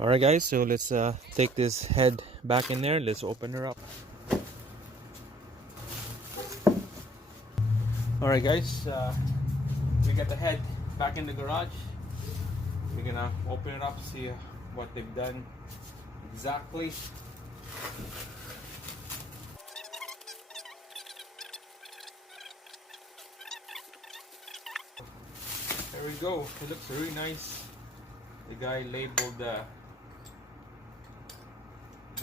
Alright guys, so let's take this head back in there. Let's open her up. Alright guys, we got the head back in the garage. We're gonna open it up, see what they've done exactly. There we go. It looks really nice. The guy labeled the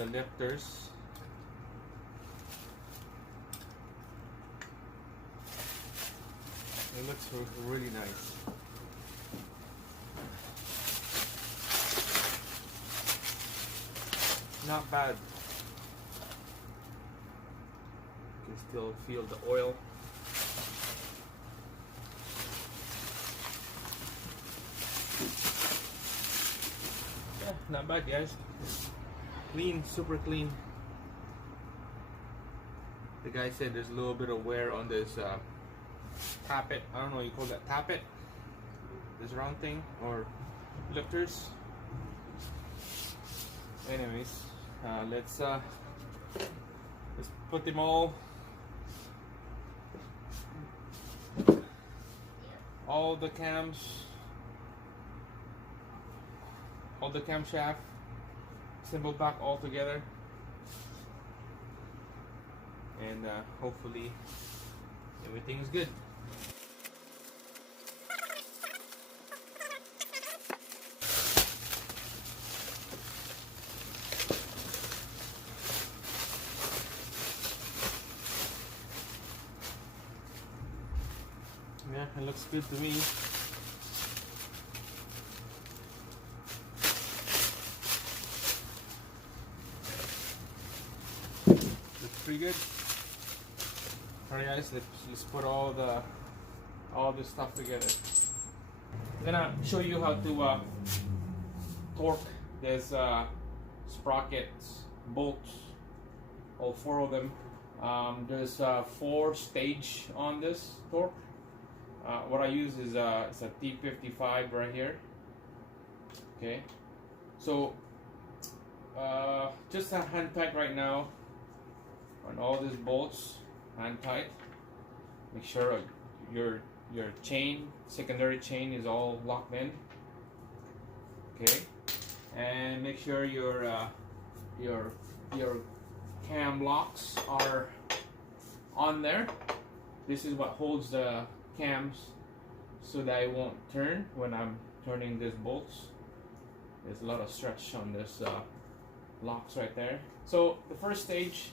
lifters. It looks really nice. Not bad. You can still feel the oil. Yeah, not bad guys. Clean, super clean. The guy said there's a little bit of wear on this tappet. I don't know, you call that tappet? This round thing or lifters. Anyways, let's put them all the cams, all the camshaft assembled back all together, and hopefully everything's good. Yeah, it looks good to me. Looks pretty good. Alright guys, let's put all this stuff together. I'm gonna show you how to torque this sprockets, bolts, all 4 of them. There's 4 stage on this torque. What I use is it's a T55 right here. Okay, so just a hand tight right now on all these bolts. Hand tight. Make sure your chain, secondary chain, is all locked in. Okay, and make sure your cam locks are on there. This is what holds the cams so that it won't turn when I'm turning these bolts. There's a lot of stretch on this locks right there. So the first stage,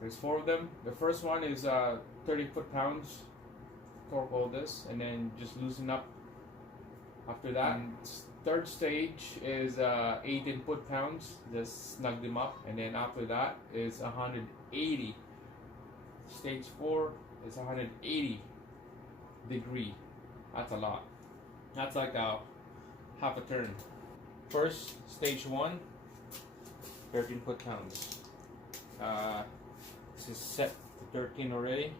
there's 4 of them. The first one is 30 foot-pounds. Torque all this and then just loosen up after that. And third stage is 18 foot-pounds. Just snug them up, and then after that is 180. Stage 4 is 180 degree. That's a lot. That's like a half a turn. First, stage 1, 13 foot-pounds. This is set to 13 already.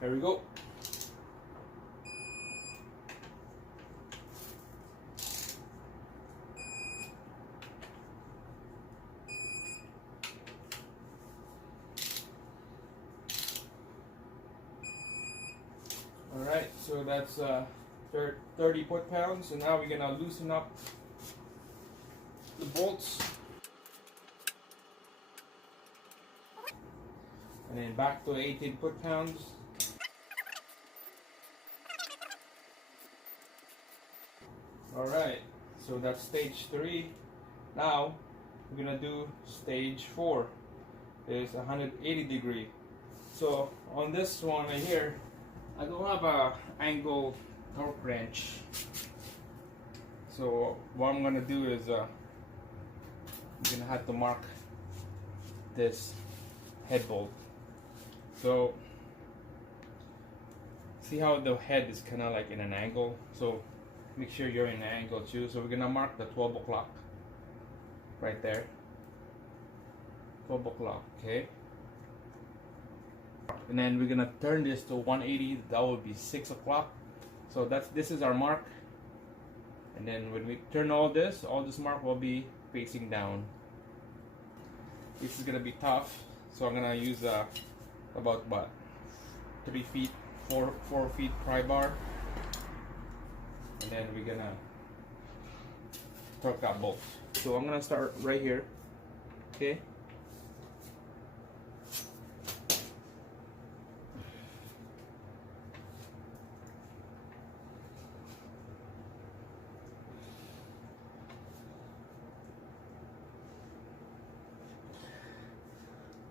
There we go. Alright, so that's 30 foot-pounds, and now we're gonna loosen up the bolts. And then back to 18 foot-pounds. Alright, so that's stage 3. Now we're gonna do stage 4. It's 180 degree. So on this one right here, I don't have a angle torque wrench. So what I'm gonna do is I'm gonna have to mark this head bolt. So see how the head is kind of like in an angle, so make sure you're in an angle too. So we're gonna mark the 12 o'clock right there. 12 o'clock, okay? and then we're gonna turn this to 180. That would be 6 o'clock. So this is our mark, and then when we turn all this mark will be facing down. This is gonna be tough, so I'm gonna use about what 3 feet, 4 feet pry bar, and then we're gonna torque that bolt. So I'm gonna start right here. Okay.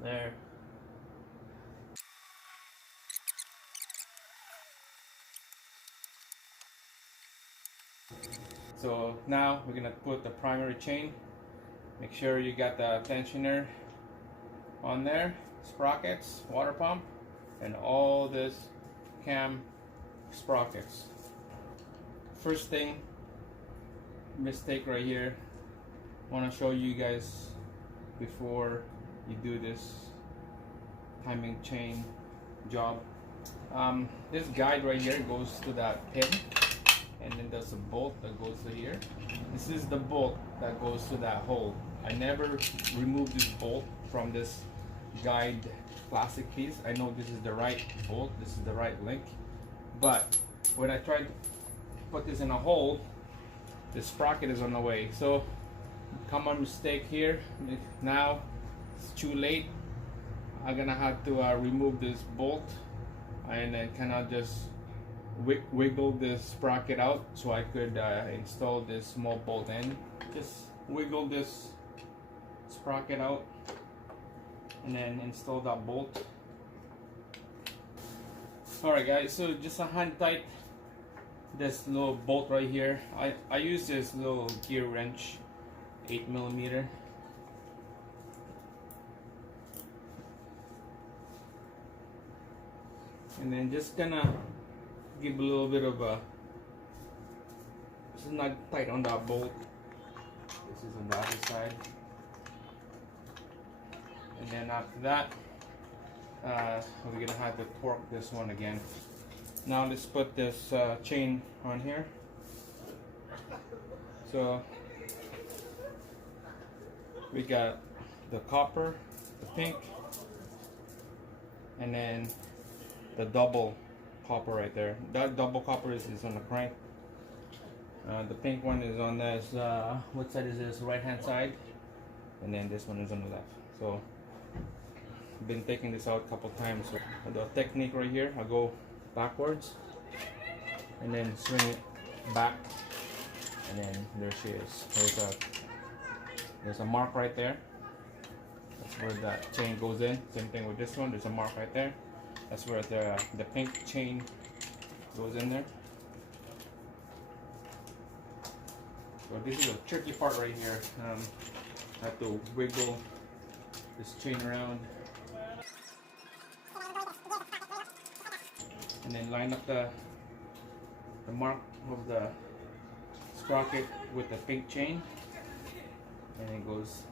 There. So now we're gonna put the primary chain. Make sure you got the tensioner on there, sprockets, water pump, and all this cam sprockets. First thing, mistake right here. I want to show you guys before you do this timing chain job. This guide right here goes to that pin, and then there's a bolt that goes to here. This is the bolt that goes to that hole. I never remove this bolt from this guide plastic piece. I know this is the right bolt, this is the right link, but when I tried to put this in a hole, the sprocket is on the way. So common mistake here. Now it's too late. I'm gonna have to remove this bolt, and I cannot just wiggle this sprocket out so I could install this small bolt in. Just wiggle this sprocket out and then install that bolt. Alright guys, so just a hand tight this little bolt right here. I use this little gear wrench, 8mm. And then just gonna give a little bit of a, this is not tight on that bolt, this is on the other side. And then after that, we're gonna have to torque this one again. Now let's put this chain on here. So we got the copper, the pink, and then the double copper right there. That double copper is on the crank. The pink one is on this, what side is this? Right hand side. And then this one is on the left. So I've been taking this out a couple times. So the technique right here, I'll go backwards and then swing it back, and then there she is. There's a mark right there. That's where that chain goes in. Same thing with this one, there's a mark right there. That's where the pink chain goes in there. So this is a tricky part right here. I have to wiggle this chain around and then line up the mark of the sprocket with the pink chain, and it goes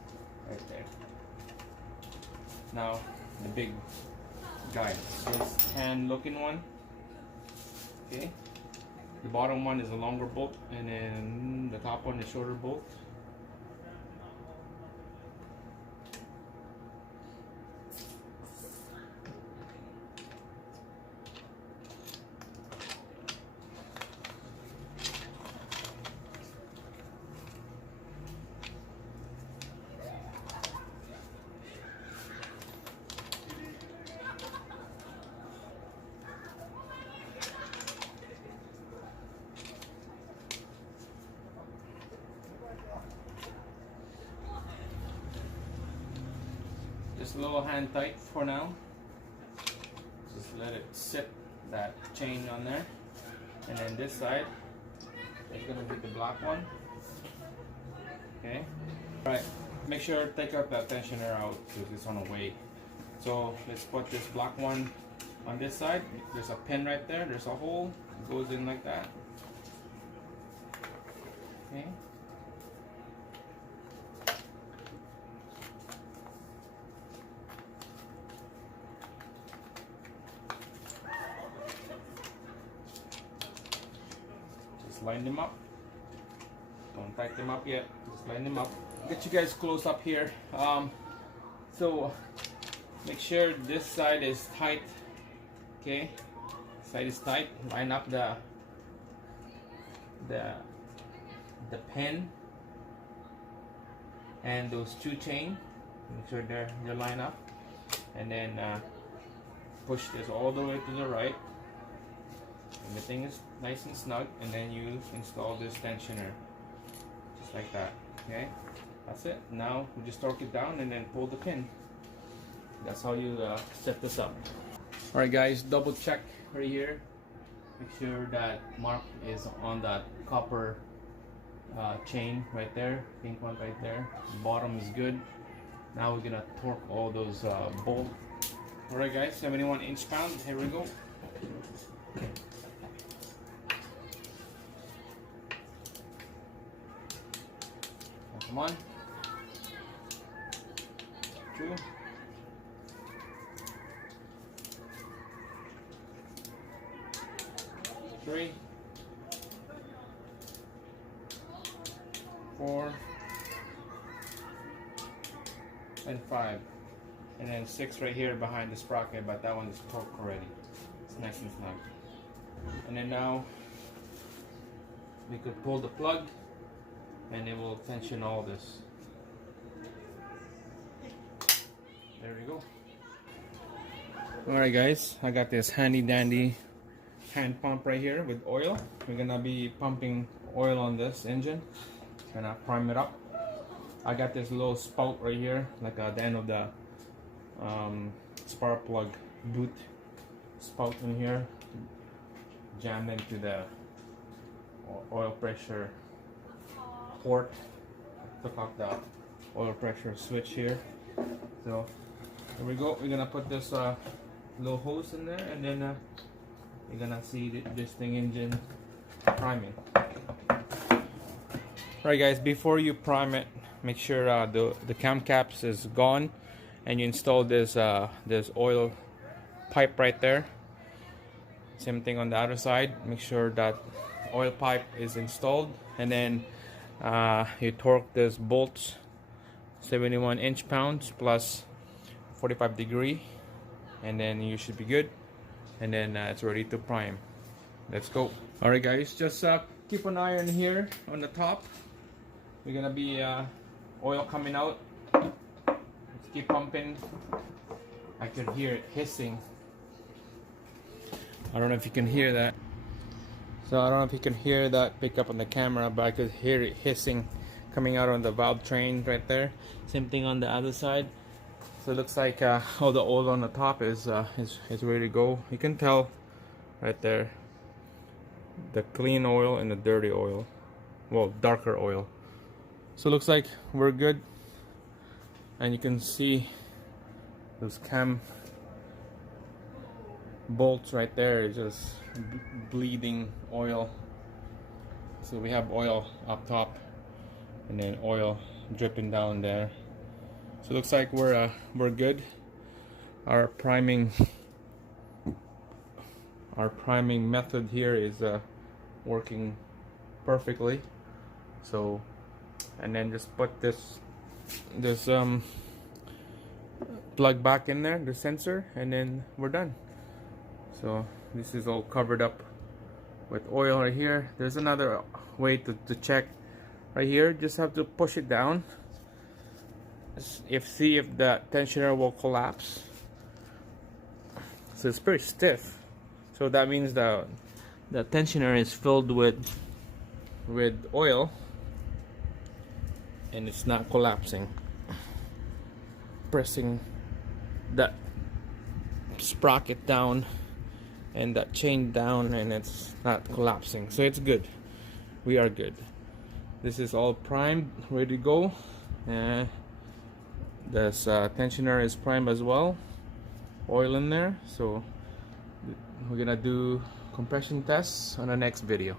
right there. Now the big guide, this hand looking one. Okay, the bottom one is a longer bolt, and then the top one is shorter bolt. Just a little hand tight for now. Just let it sit, that chain on there. And then this side is going to be the black one. Okay. Alright, make sure to take out that tensioner out because it's on the way. So let's put this black one on this side. There's a pin right there, there's a hole, it goes in like that. Okay. Just line them up. Don't tighten them up yet. Just line them up. Get you guys close up here. So make sure this side is tight. Okay, side is tight. Line up the pin and those two chain. Make sure they're lined up, and then push this all the way to the right. Everything is nice and snug, and then you install this tensioner just like that. Okay, that's it. Now we just torque it down and then pull the pin. That's how you set this up. All right, guys, double check right here. Make sure that mark is on that copper chain right there, pink one right there. The bottom is good. Now we're gonna torque all those bolts. All right, guys, 71 inch-pound. Here we go. Come on. 2. 3. 4. And 5. And then 6 right here behind the sprocket, but that one is torqued already. It's nice and snug. And then now we could pull the plug and it will tension all this. There we go. Alright, guys, I got this handy dandy hand pump right here with oil. We're gonna be pumping oil on this engine. Gonna prime it up. I got this little spout right here, like at the end of the spark plug boot spout in here, jammed into the oil pressure port. Took out the oil pressure switch here. So here we go. We're gonna put this little hose in there, and then you're gonna see this thing engine priming. Right, guys, before you prime it, make sure the cam caps is gone, and you install this oil pipe right there. Same thing on the other side. Make sure that oil pipe is installed, and then you torque this bolts 71 inch-pounds plus 45 degree, and then you should be good, and then it's ready to prime. Let's go. All right, guys, just keep an eye on here on the top. We're gonna be oil coming out. Let's keep pumping. I could hear it hissing. I don't know if you can hear that. So I don't know if you can hear that pick up on the camera, but I could hear it hissing coming out on the valve train right there. Same thing on the other side. So it looks like all the oil on the top is ready to go. You can tell right there the clean oil and the dirty oil. Well, darker oil. So it looks like we're good, and you can see those cam bolts right there, just bleeding oil. So we have oil up top and then oil dripping down there. So it looks like we're good. Our priming method here is working perfectly. So, and then just put this plug back in there, the sensor, and then we're done. So this is all covered up with oil right here. There's another way to check right here. Just have to push it down, see if the tensioner will collapse. So it's pretty stiff, so that means the tensioner is filled with oil and it's not collapsing. Pressing that sprocket down and that chain down, and it's not collapsing, so it's good. We are good. This is all primed, ready to go. This tensioner is primed as well, oil in there. So we're gonna do compression tests on the next video.